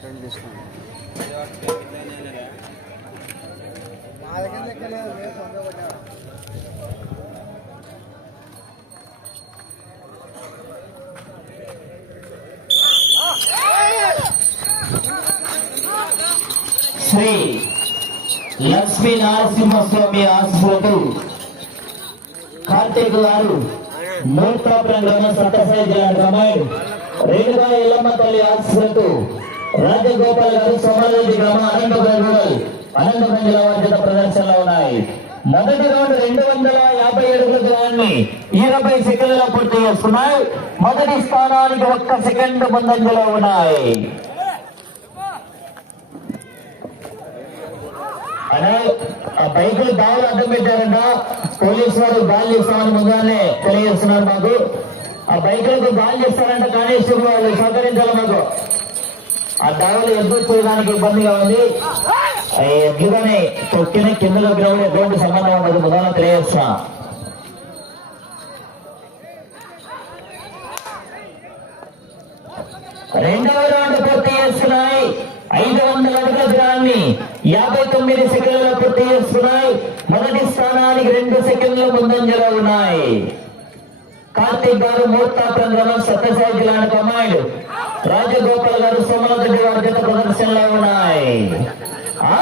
రెండు తీసుకున్నాం శ్రీ లక్ష్మీ నరసింహస్వామి ఆశీస్సులతో కార్తీక్ గారు మూర్తాపురం గ్రామ సత్యసాయి జిల్లా గ్రామాయణ రేణుగా ఎల్లమ్మ తల్లి ఆశీస్సులతో రాజగోపాల్ గారు సోమారెడ్డి గ్రామ అనంతపురం రూరల్. అనంతపురం జిల్లా వారి ప్రదర్శనలో ఉన్నాయి. మొదటి రౌండ్ రెండు వందల యాభై ఏడు దూరాన్ని ఇరవై సెకండ్లలో పూర్తి చేస్తున్నాయి. మొదటి స్థానానికి ఒక్క సెకండ్ ముందంజలో ఉన్నాయి. అనే ఆ బైకులు బాగా అడ్డం పెట్టారంట. పోలీసు వారు గాలి చేస్తామని ముందుగానే తెలియజేస్తున్నారు మాకు. ఆ బైకులకు గాలి చేస్తారంట కాళేశ్వరం వాళ్ళు సహకరించాలి మాకు. ఆ దావలు ఎద్దు చేయడానికి ఇబ్బందిగా ఉంది. ఆ ఎద్దుగానే తొక్కిన కిందలో గ్రౌండ్ ఎటువంటి సంబంధం ఉండదు. ముందుగా తెలియస్తా రెండవ రౌండ్ పూర్తి చేస్తున్నాయి. ఐదు వందల అడుగుల దూరాన్ని యాభై తొమ్మిది సెకండ్లలో పూర్తి చేస్తున్నాయి. మొదటి స్థానానికి రెండు సెకండ్లు ముందంజలో ఉన్నాయి. కార్తీక్ గారు మూర్తా గ్రామం సత్యసాయి జిల్లా కమాండ్ రాజగోపాల్ గారు సోమలగడ్డి వారి జత ప్రదర్శనలో ఉన్నాయి. ఆ!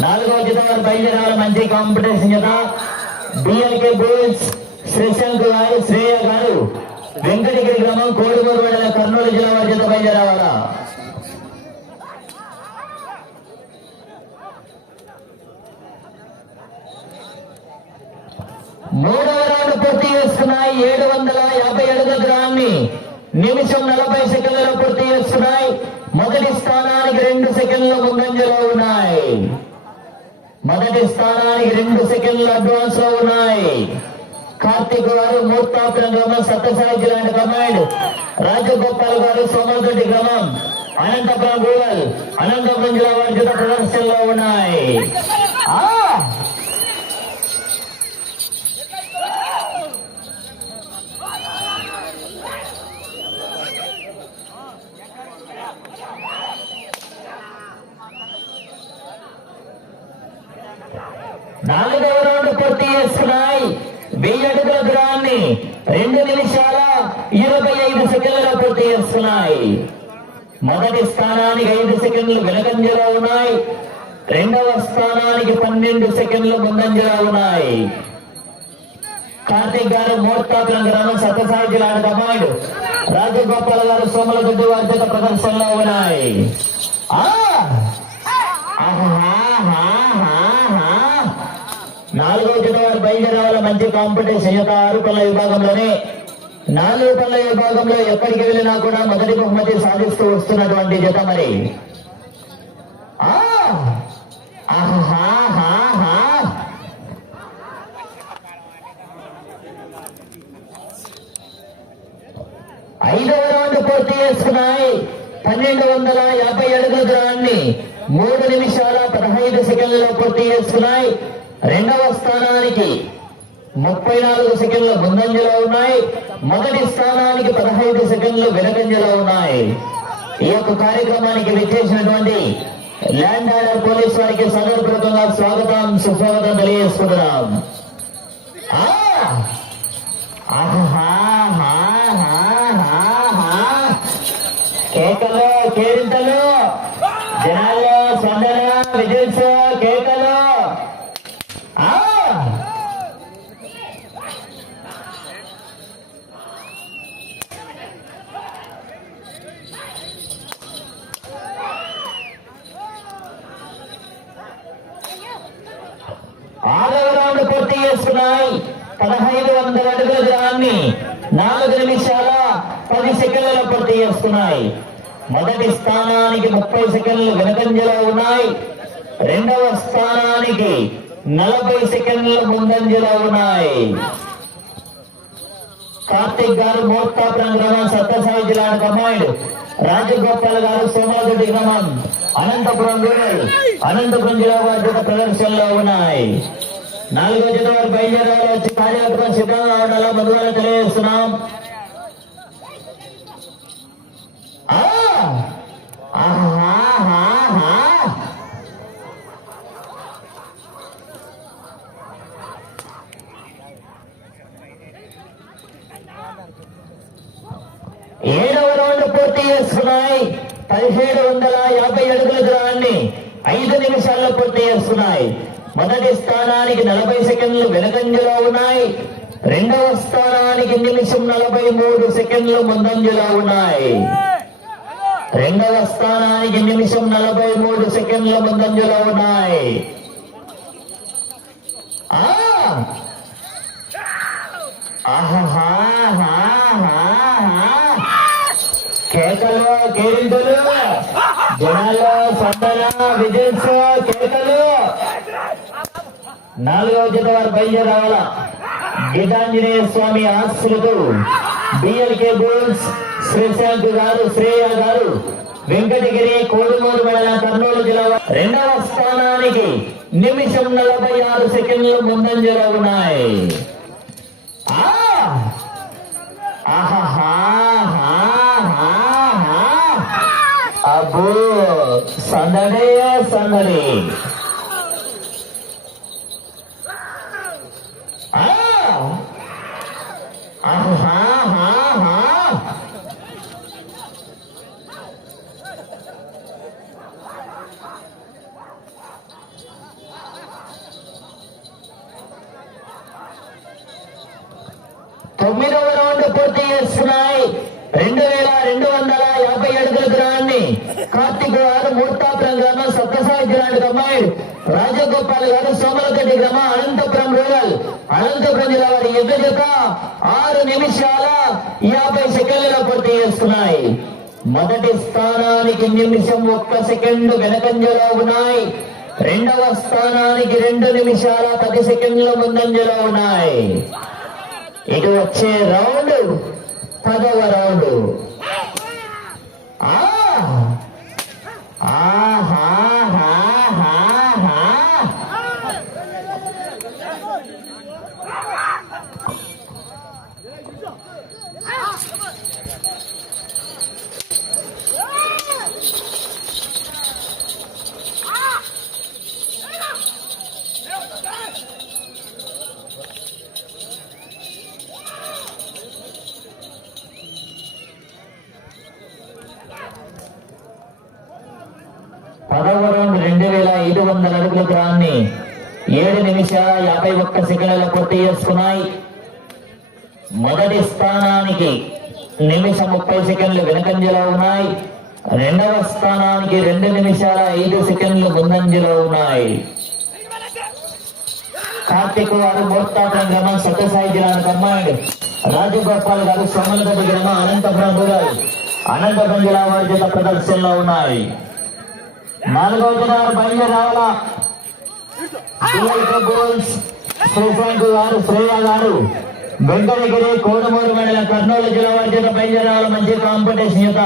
నాలుగో జత వారు బయలుదేరాలి మంచి కాంపిటీషన్ జత బిఎల్కే బోల్స్ శ్రీశంక్ గారు శ్రేయ గారు. వెంకటగిరి గ్రామం కోడుమూరు మండలం కర్నూలు జిల్లా వారి జత బయలుదేరావాలా? మూడవ రౌండ్ పూర్తి చేసుకున్నాయి. ఏడు వందల యాభై అడుగుల గ్రాన్ని నిమిషం నలభై సెకండ్లలో పూర్తి చేస్తున్నాయి మొదటి స్థానానికి రెండు సెకండ్ల ముందంజలో ఉన్నాయి. మొదటి స్థానానికి రెండు సెకండ్ల అడ్వాన్స్లో ఉన్నాయి. కార్తీక్ గారు మూర్తాపురం గ్రామం సత్యసాయి లాంటి కమాండ్. రాజగోపాల్ గారు సోమలగడ్డి గ్రామం. అనంతపురం రూరల్ అనంతపురం జిల్లా వారి ప్రదర్శనలో ఉన్నాయి. చేస్తున్నాయి. మొదటి స్థానానికి ఐదు సెకండ్లు వెనకంజలో ఉన్నాయి. రెండవ స్థానానికి పన్నెండు సెకండ్లు ముందంజలో ఉన్నాయి. కార్తీక్ గారు మోర్తాపురం గ్రామం సత్యసాయి జిల్లా కమాండ్ రాజగోపాల్ గారు సోమలగడ్డి వారి జత ప్రదర్శనలో ఉన్నాయి. నాలుగో జత వారు వాళ్ళ మంచి కాంపిటీషన్ యొక్క ఆరు పనుల విభాగంలోనే నాలుగు పనుల విభాగంలో ఎక్కడికి వెళ్ళినా కూడా మొదటి బహుమతి సాధిస్తూ వస్తున్నటువంటి జత మరి. ఐదవ రౌండ్ పూర్తి చేసుకున్నాయి. పన్నెండు వందల యాభై అడుగుల దూరాన్ని మూడు నిమిషాల పదహైదు సెకండ్లలో పూర్తి చేసుకున్నాయి. రెండవ స్థానానికి ముప్పై నాలుగు సెకండ్ల ముందంజలో ఉన్నాయి. మొదటి స్థానానికి పదహైదు సెకండ్లు వెనకంజలో ఉన్నాయి. ఈ యొక్క కార్యక్రమానికి విచ్చేసినటువంటి ల్యాండ్ ఆర్డర్ పోలీస్ వారికి సదర్పూర్వకంగా స్వాగతం సుస్వాగతం తెలియజేసుకుంటున్నాం ఆ! ఆహాహాహాహాహా. కేకలు కేరింతలు జనాల్లో స్పందన విజిల్స్ కేకలు ఆ! ఆరవ రౌండ్ పూర్తి చేసుకున్నాయి. పదహైదు వందల అడుగుల దూరాన్ని నాలుగు నిమిషాల పది సెకండ్లలో పూర్తి చేస్తున్నాయి మొదటి స్థానానికి ముప్పై సెకండ్లు వెనకంజలో ఉన్నాయి. రెండవ స్థానానికి నలభై సెకండ్లు ముందంజలో ఉన్నాయి. కార్తీక్ గారు మోర్తాపురం గ్రామం సత్యసాయి జిల్లా కమాండ్ రాజగోపాల్ గారు సోమారెడ్డి గ్రామం అనంతపురం రూరల్ అనంతపురం జిల్లా వారి ప్రదర్శనలో ఉన్నాయి. నాలుగో జత వారు బయలుదేరాలి వచ్చి కార్యక్రమం సిద్ధంగా ఉండాలా మధువారు తెలియజేస్తున్నాం. ఏడవ పూర్తి చేసుకున్నాయి పదిహేడు వందల యాభై అడుగుల దూరాన్ని ఐదు నిమిషాల్లో పూర్తి చేసుకున్నాయి మొదటి స్థానానికి నలభై సెకండ్లు వెనకంజలో ఉన్నాయి. రెండవ స్థానానికి నిమిషం నలభై మూడు సెకండ్లు ముందంజలో ఉన్నాయి. రెండవ స్థానానికి నిమిషం నలభై మూడు సెకండ్ల ముందంజలో ఉన్నాయి. ఆహా ఆహాహాహాహాహా! కేకలు కేరింతలు జనాలు సందన విజయస్ కేకలు. నాలుగవ జత వారు బయలుదేరి రావాలా. గీతాంజనేయ స్వామి ఆశ్రితులు బిఎల్కే గోల్స్ శ్రీశాంత్ గారు శ్రేయ గారు వెంకటగిరి కోడుమూరు మండలం కర్నూలు జిల్లా రెండవ స్థానానికి నిమిషం నలభై ఆరు సెకండ్లు ముందంజలో ఉన్నాయి. ఆ! அப்போ சந்தனையா சந்தனை మూర్తాపురం సత్యసాయి జిల్లాడు అమ్మాయి రాజగోపాల్ గారు సోమలగడ్డి గ్రామ అనంతపురం రూరల్. అనంతపురం జిల్లా వారి యుద్ధ జత ఆరు నిమిషాల యాభై సెకండ్లలో పూర్తి చేస్తున్నాయి. మొదటి స్థానానికి నిమిషం ఒక్క సెకండ్ వెనకంజలో ఉన్నాయి. రెండవ స్థానానికి రెండు నిమిషాల పది సెకండ్ల ముందంజలో ఉన్నాయి. ఇటు వచ్చే రౌండ్ పదవ రౌండ్. ఆ! పదవ రౌండ్ రెండు వేల ఐదు వందల అడుగుల దూరాన్ని ఏడు నిమిషాల యాభై ఒక్క సెకండ్ల పూర్తి చేసుకున్నాయి మొదటి స్థానానికి నిమిషం ముప్పై సెకండ్లు వెనకంజలో ఉన్నాయి. రెండవ స్థానానికి రెండు నిమిషాల ఐదు సెకండ్లు ముందంజలో ఉన్నాయి. కార్తీక్ వారు మూర్తాపురం గ్రామం సత్యసాయి జిల్లాను కమాండ్ రాజగోపాల్ గారు సోమలగడ్డ గ్రామం అనంతపురం రూరల్ అనంతపురం జిల్లా వారి చేత ప్రదర్శనలో ఉన్నాయి. నాలుగవ దినాలు బయలుదేరి రావాలా డిఎల్కే శ్రీశాంత్ గారు శ్రేయ గారు. వెంకటగిరి కోడమూరు మండలం కర్నూలు జిల్లా వారి చేత బయలుదేరి మంచి కాంపిటీషన్ యొక్క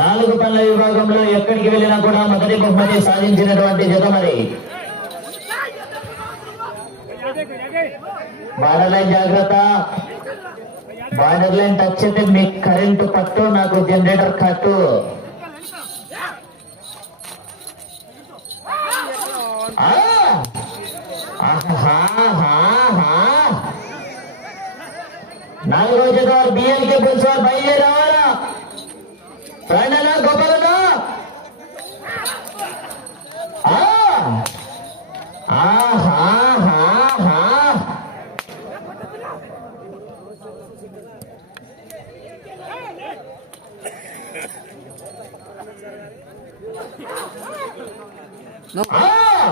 నాలుగు పనుల విభాగంలో ఎక్కడికి వెళ్ళినా కూడా మొదటి బహుమతి సాధించినటువంటి జత మరి. బార్డర్లైన్ జాగ్రత్త. బార్డర్లైన్ టచ్ అయితే మీకు కరెంటు పట్టు నాకు జనరేటర్ కట్టు. ఆ! ఆహాహాహా! నాలుగో జత వారు బిఎల్కే పులుసు వారు బయలుదేరి రావాలా రండనా గొప్పలనా ఆ! Ah!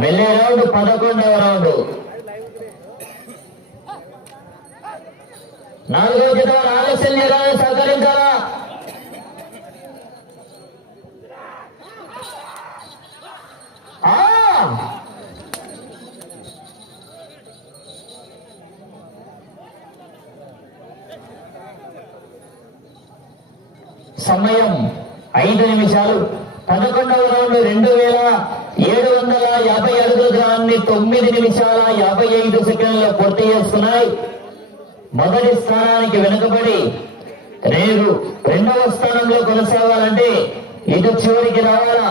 వెళ్ళే రౌండ్ పదకొండవ రౌండ్. నాలుగో జత వారు ఆలస్యం చేయాలని సహకరించాలా ఆ! సమయం ఐదు నిమిషాలు. పదకొండవ రౌండ్ రెండు వేల ఏడు వందల యాభై అడుగుల గ్రాన్ని తొమ్మిది నిమిషాల యాభై ఐదు సెకండ్లలో పూర్తి చేస్తున్నాయి. మొదటి స్థానానికి వెనుకబడి రేరు రెండవ స్థానంలో కొనసాగాలంటే ఇటు చివరికి రావాలా?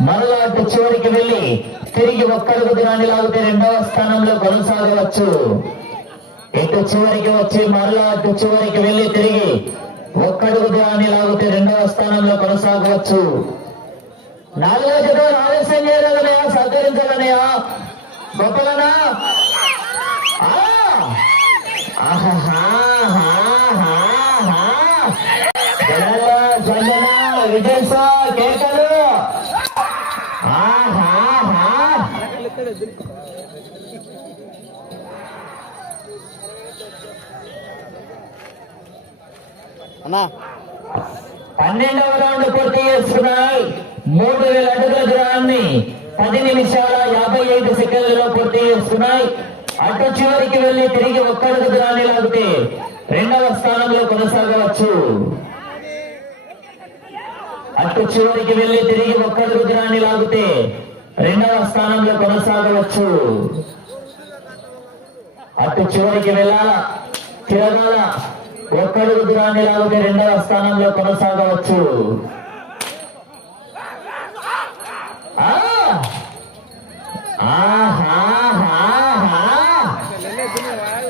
మరలా అటు చివరికి వెళ్ళి తిరిగి ఒక్కడుగు దూరాన్ని లాగితే రెండవ స్థానంలో కొనసాగవచ్చు. ఇటు చివరికి వచ్చి మరలా అటు చివరికి వెళ్ళి తిరిగి ఒక్కడుగు దూరాన్ని లాగితే రెండవ స్థానంలో కొనసాగవచ్చు. నాలుగో జత ఆలస్యం చేయలేదనయా సహకరించాలనయా గొప్పలనా ఆహా ఆహాహాహాహా. జనాల జంజన విజయస కేకలు ఆహాహా. అన్నా. పన్నెండవ రౌండ్ పూర్తి చేసుకున్నాయి మూడు వేల అడుగుల దూరాన్ని పది నిమిషాల యాభై ఐదు సెకండ్లలో పూర్తి చేస్తున్నాయి. అటు చివరికి వెళ్ళి తిరిగి ఒక్కడుగు దూరాన్ని లాగితే రెండవ స్థానంలో కొనసాగవచ్చు. అటు చివరికి వెళ్ళి తిరిగి ఒక్కడుగు దూరాన్ని లాగితే రెండవ స్థానంలో కొనసాగవచ్చు. అటు చివరికి వెళ్ళాలా? తిరగాల? ఒక్కడుగు దూరాన్ని లాగితే రెండవ స్థానంలో కొనసాగవచ్చు!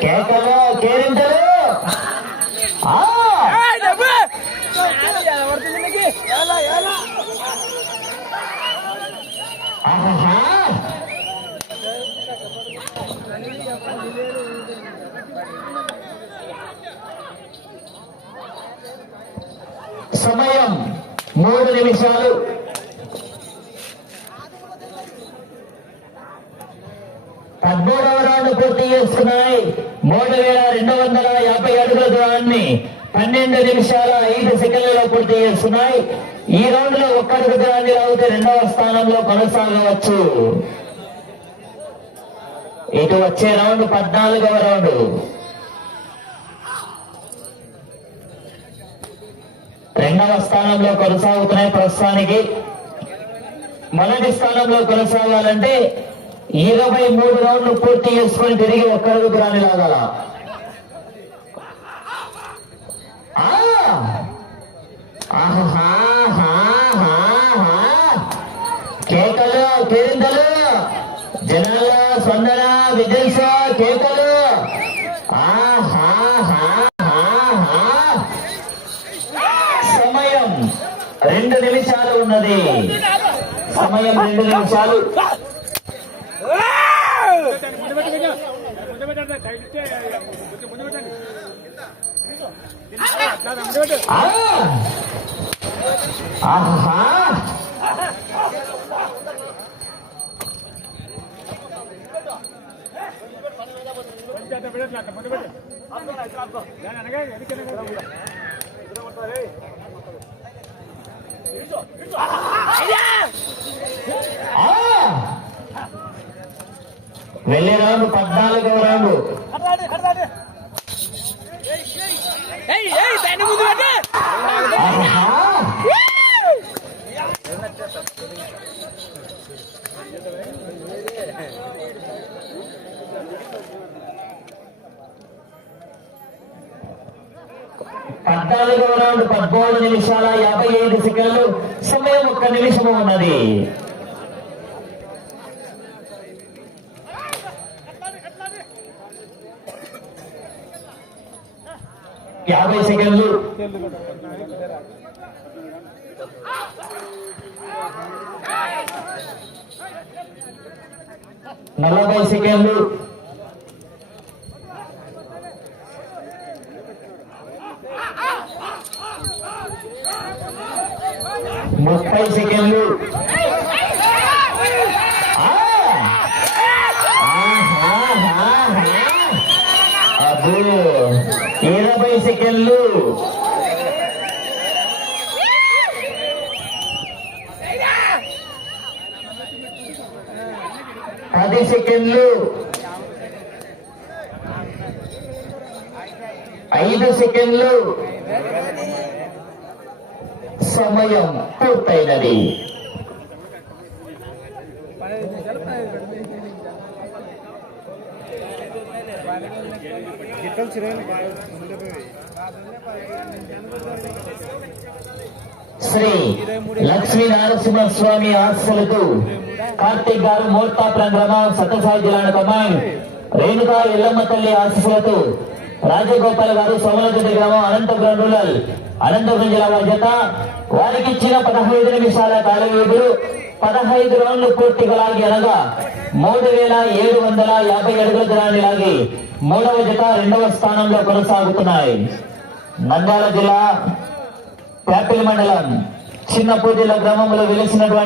కేకలు కేరింతలు! సమయం మూడు నిమిషాలు. పద్మూడవ రౌండ్ పూర్తి చేస్తున్నాయి. మూడు వేల రెండు వందల యాభై అడుగుల దూరాన్ని పన్నెండు నిమిషాల ఐదు సెకండ్లలో పూర్తి చేస్తున్నాయి. ఈ రౌండ్లో ఒక్క అడుగు దూరాన్ని లాగితే రెండవ స్థానంలో కొనసాగవచ్చు. ఇటు వచ్చే రౌండ్ పద్నాలుగవ రౌండ్. రెండవ స్థానంలో కొనసాగుతున్నాయి ప్రస్తుతానికి. మొదటి స్థానంలో కొనసాగాలంటే ఇరవై మూడు రౌండ్లు పూర్తి చేసుకొని తిరిగి ఒక్కడుగు దూరాన్ని లాగాల. కేకలు కేరింతలు జనాల స్పందన విజల్స కేకలు ఆహాహాహాహా. సమయం రెండు నిమిషాలు ఉన్నది సమయం రెండు నిమిషాలు ఆ! ఆహా ఆ! వెళ్ళే రౌండ్ పద్నాలుగవ రౌండ్ ఆహా పద్నాలుగవ రౌండ్ పద్మూడు నిమిషాల యాభై ఐదు సెకండ్లు. సమయం ఒక్క నిమిషము ఉన్నది. యాభై సెకండ్లు. నలభై సెకండ్లు ముప్పై సెకండ్లు ఆ! ఆహాహాహా. అబ్బో ఇరవై సెకండ్లు పది సెకండ్లు. ఐదు సెకండ్లు. సమయం పూర్తయినది. గిట్టలు చిరగలు బాగా ఉండిపోయి శ్రీ లక్ష్మీ నరసింహస్వామి ఆశలతో కార్తీక్ గారు మోర్తా ప్రంగ్రమ సత్యసాయి జిల్లా కమాండ్ రేణుకా ఎల్లమ్మ తల్లి ఆశీస్సులతో రాజగోపాల్ గారు సోమలగడ్డి గ్రామం అనంతపురం రూరల్ అనంతపురం జిల్లా బాధ్యత. జత వారికి ఇచ్చిన పదహైదు నిమిషాల కాల వ్యవధిలో పదహైదు రౌండ్లు పూర్తి లాగి అనగా మూడు వేల ఏడు వందల యాభై అడుగుల దూరాన్ని లాగి మూడవ జత రెండవ స్థానంలో కొనసాగుతున్నాయి. నంద్యాల జిల్లా యాపిల్ మండలం చిన్నపూజల గ్రామంలో వెలిసినటువంటి